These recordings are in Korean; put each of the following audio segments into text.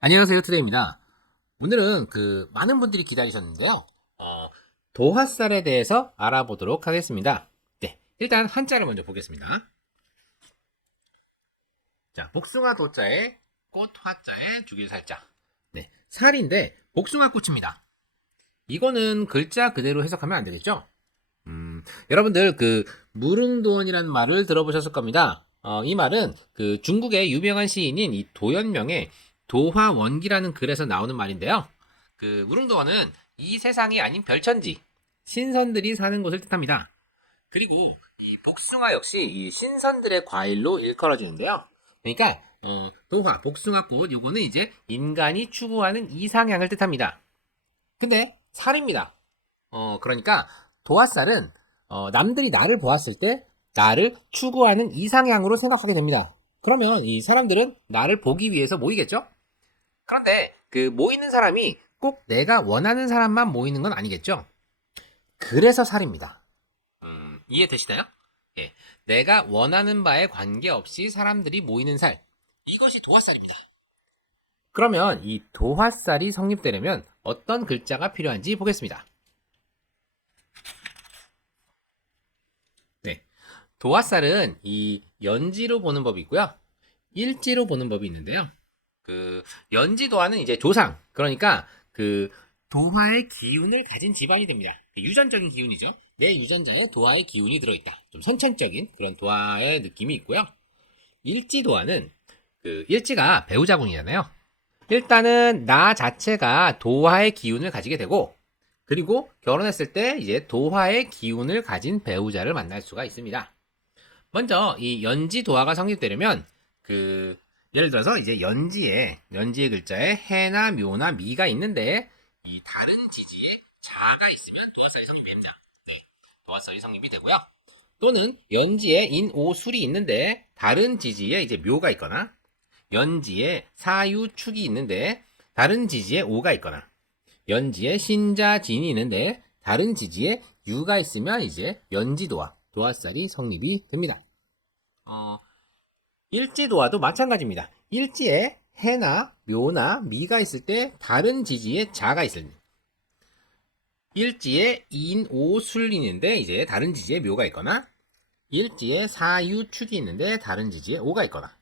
안녕하세요, 투데이입니다. 오늘은 많은 분들이 기다리셨는데요. 도화살에 대해서 알아보도록 하겠습니다. 네, 일단 한자를 먼저 보겠습니다. 자, 복숭아 도자에 꽃 화자에 죽일 살자. 네, 살인데 복숭아 꽃입니다. 이거는 글자 그대로 해석하면 안 되겠죠? 여러분들 무릉도원이라는 말을 들어보셨을 겁니다. 이 말은 중국의 유명한 시인인 이 도연명의 도화원기라는 글에서 나오는 말인데요. 무릉도원은 이 세상이 아닌 별천지, 신선들이 사는 곳을 뜻합니다. 그리고 이 복숭아 역시 이 신선들의 과일로 일컬어지는데요. 그러니까 도화, 복숭아꽃 요거는 이제 인간이 추구하는 이상향을 뜻합니다. 근데 살입니다. 그러니까 도화살은 남들이 나를 보았을 때 나를 추구하는 이상향으로 생각하게 됩니다. 그러면 이 사람들은 나를 보기 위해서 모이겠죠? 그런데 모이는 사람이 꼭 내가 원하는 사람만 모이는 건 아니겠죠? 그래서 살입니다. 이해되시나요? 예, 내가 원하는 바에 관계없이 사람들이 모이는 살. 이것이 도화살입니다. 그러면 이 도화살이 성립되려면 어떤 글자가 필요한지 보겠습니다. 네, 도화살은 이 연지로 보는 법이 있고요. 일지로 보는 법이 있는데요. 연지도화는 이제 조상, 그러니까 도화의 기운을 가진 집안이 됩니다. 유전적인 기운이죠. 내 유전자에 도화의 기운이 들어있다. 좀 선천적인 그런 도화의 느낌이 있고요. 일지도화는 일지가 배우자궁이잖아요. 일단은 나 자체가 도화의 기운을 가지게 되고, 그리고 결혼했을 때 이제 도화의 기운을 가진 배우자를 만날 수가 있습니다. 먼저 이 연지도화가 성립되려면 예를 들어서 이제 연지의 글자에 해나 묘나 미가 있는데 이 다른 지지에 자가 있으면 도화살이 성립이 됩니다. 네, 도화살이 성립이 되고요. 또는 연지에 인, 오, 술이 있는데 다른 지지에 이제 묘가 있거나 연지에 사유, 축이 있는데 다른 지지에 오가 있거나 연지에 신자, 진이 있는데 다른 지지에 유가 있으면 이제 연지도화, 도화살이 성립이 됩니다. 일지도화도 마찬가지입니다. 일지에 해나 묘나 미가 있을 때 다른 지지에 자가 있습니다. 일지에 인, 오, 술이 있는데 이제 다른 지지에 묘가 있거나 일지에 사유, 축이 있는데 다른 지지에 오가 있거나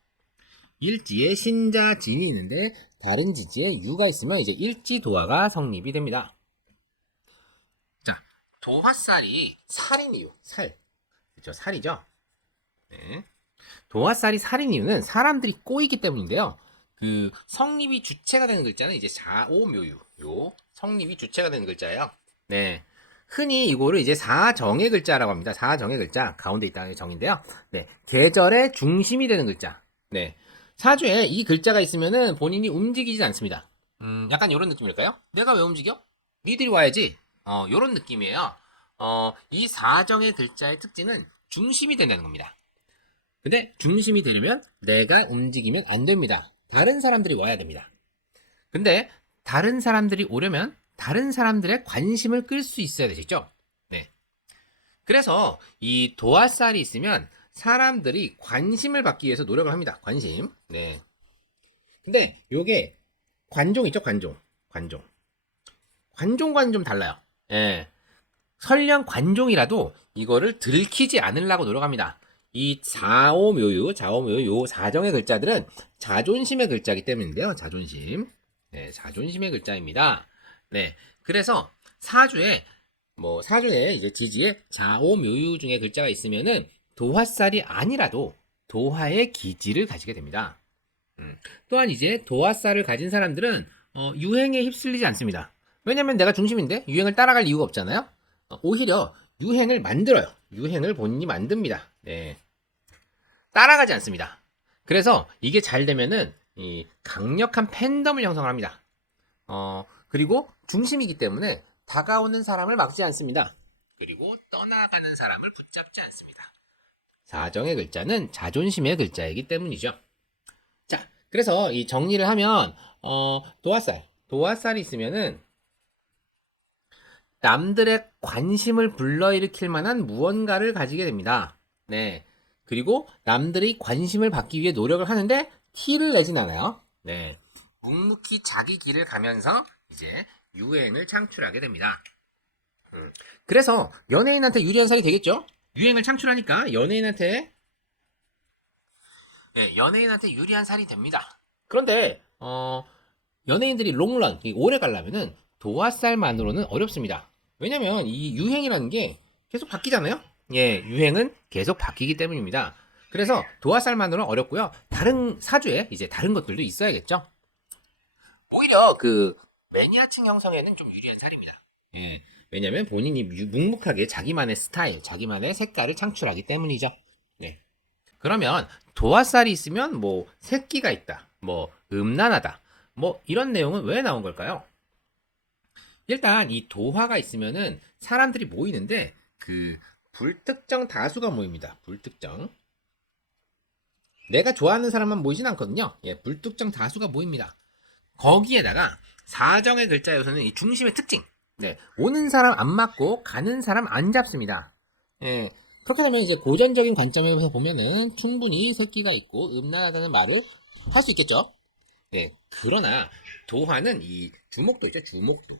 일지에 신자, 진이 있는데 다른 지지에 유가 있으면 이제 일지도화가 성립이 됩니다. 자, 도화살이 살인 이유, 그렇죠? 살이죠. 네. 도화살이 살인 이유는 사람들이 꼬이기 때문인데요. 성립이 주체가 되는 글자는 이제 자오묘유. 요 성립이 주체가 되는 글자예요. 네. 흔히 이거를 이제 사정의 글자라고 합니다. 사정의 글자. 가운데 있다는 정인데요. 네. 계절의 중심이 되는 글자. 네. 사주에 이 글자가 있으면은 본인이 움직이지 않습니다. 약간 이런 느낌일까요? 내가 왜 움직여? 니들이 와야지. 요런 느낌이에요. 이 사정의 글자의 특징은 중심이 된다는 겁니다. 근데 중심이 되려면 내가 움직이면 안 됩니다. 다른 사람들이 와야 됩니다. 근데 다른 사람들이 오려면 다른 사람들의 관심을 끌 수 있어야 되겠죠? 네. 그래서 이 도화살이 있으면 사람들이 관심을 받기 위해서 노력을 합니다. 관심. 네. 근데 요게 관종 있죠? 관종과는 좀 달라요. 예. 설령 관종이라도 이거를 들키지 않으려고 노력합니다. 이 자오묘유, 요 사정의 글자들은 자존심의 글자이기 때문인데요. 자존심. 네, 자존심의 글자입니다. 네, 그래서 사주에 이제 지지에 자오묘유 중에 글자가 있으면은 도화살이 아니라도 도화의 기질을 가지게 됩니다. 또한 이제 도화살을 가진 사람들은 유행에 휩쓸리지 않습니다. 왜냐면 내가 중심인데 유행을 따라갈 이유가 없잖아요. 오히려 유행을 만들어요. 유행을 본인이 만듭니다. 네. 따라가지 않습니다. 그래서 이게 잘 되면은 이 강력한 팬덤을 형성을 합니다. 그리고 중심이기 때문에 다가오는 사람을 막지 않습니다. 그리고 떠나가는 사람을 붙잡지 않습니다. 사정의 글자는 자존심의 글자이기 때문이죠. 자, 그래서 이 정리를 하면 도화살이 있으면은 남들의 관심을 불러일으킬 만한 무언가를 가지게 됩니다. 네. 그리고 남들이 관심을 받기 위해 노력을 하는데 티를 내진 않아요. 네. 묵묵히 자기 길을 가면서 이제 유행을 창출하게 됩니다. 그래서 연예인한테 유리한 살이 되겠죠? 유행을 창출하니까 연예인한테 유리한 살이 됩니다. 그런데 연예인들이 롱런, 오래 가려면은 도화살만으로는 어렵습니다. 왜냐면 이 유행이라는 게 계속 바뀌잖아요? 예, 유행은 계속 바뀌기 때문입니다. 그래서 도화살만으로는 어렵고요. 다른 사주에 이제 다른 것들도 있어야겠죠? 오히려 그 매니아층 형성에는 좀 유리한 살입니다. 예, 왜냐면 본인이 묵묵하게 자기만의 스타일, 자기만의 색깔을 창출하기 때문이죠. 네. 그러면 도화살이 있으면 뭐 새끼가 있다, 뭐 음란하다, 뭐 이런 내용은 왜 나온 걸까요? 일단 이 도화가 있으면은 사람들이 모이는데 그 불특정 다수가 모입니다. 불특정. 내가 좋아하는 사람만 모이진 않거든요. 예, 불특정 다수가 모입니다. 거기에다가 사정의 글자 요소는 이 중심의 특징. 네, 오는 사람 안 맞고 가는 사람 안 잡습니다. 예, 그렇게 되면 이제 고전적인 관점에서 보면은 충분히 새끼가 있고 음란하다는 말을 할 수 있겠죠. 예, 그러나 도화는 이 주목도 있죠. 주목도.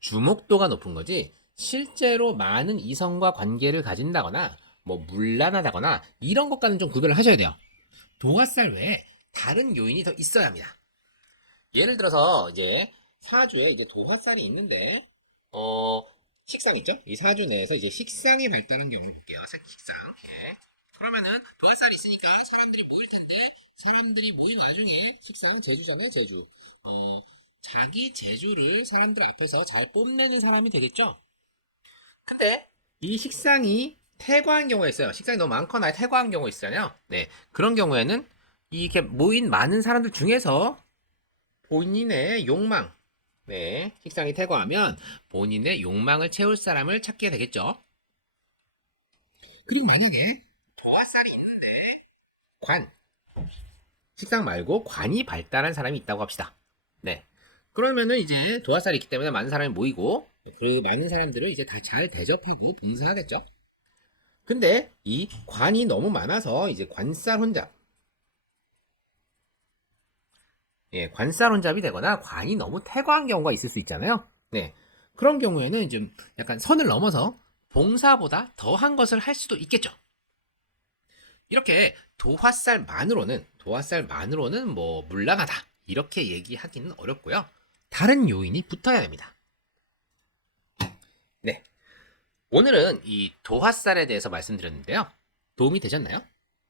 주목도가 높은 거지 실제로 많은 이성과 관계를 가진다거나 뭐 문란하다거나 이런 것과는 좀 구별을 하셔야 돼요. 도화살 외에 다른 요인이 더 있어야 합니다. 예를 들어서 이제 사주에 이제 도화살이 있는데 식상 있죠? 이 사주 내에서 이제 식상이 발달한 경우를 볼게요. 식상. 예. 그러면은 도화살이 있으니까 사람들이 모일 텐데 사람들이 모인 와중에 식상은 제주잖아요, 제주. 자기 재주를 사람들 앞에서 잘 뽐내는 사람이 되겠죠? 근데 이 식상이 퇴과한 경우가 있어요. 식상이 너무 많거나 퇴과한 경우가 있잖아요. 네. 그런 경우에는 이렇게 모인 많은 사람들 중에서 본인의 욕망, 네. 식상이 퇴과하면 본인의 욕망을 채울 사람을 찾게 되겠죠. 그리고 만약에 도화살이 있는데 식상 말고 관이 발달한 사람이 있다고 합시다. 네. 그러면은 이제 도화살이 있기 때문에 많은 사람이 모이고 그 많은 사람들을 이제 다 잘 대접하고 봉사하겠죠. 근데 이 관이 너무 많아서 이제 관살 혼잡, 예, 관살 혼잡이 되거나 관이 너무 퇴과한 경우가 있을 수 있잖아요. 네, 그런 경우에는 좀 약간 선을 넘어서 봉사보다 더한 것을 할 수도 있겠죠. 이렇게 도화살만으로는 뭐 문란하다 이렇게 얘기하기는 어렵고요. 다른 요인이 붙어야 됩니다. 네, 오늘은 이 도화살에 대해서 말씀드렸는데요. 도움이 되셨나요?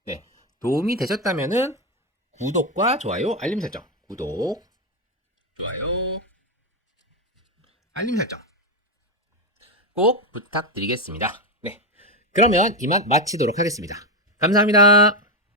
네, 도움이 되셨다면은 구독과 좋아요, 알림 설정. 구독, 좋아요, 알림 설정 꼭 부탁드리겠습니다. 네. 그러면 이만 마치도록 하겠습니다. 감사합니다.